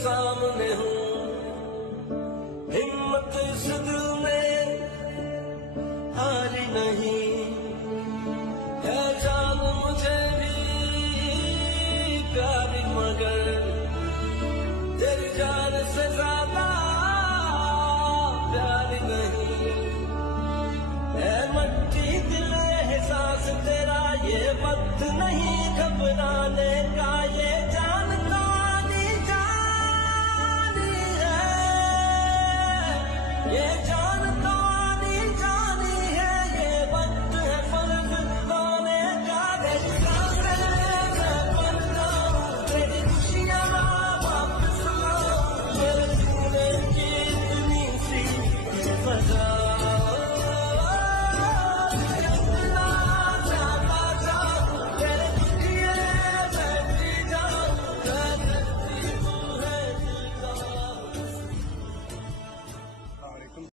सामने हूँ, हिम्मत इस दिल में हारी नहीं है, जान मुझे भी प्यारी मगर तेरी जान से ज्यादा प्यारी नहीं है। मट्टी दिल है सांस तेरा, ये वक्त नहीं घबरा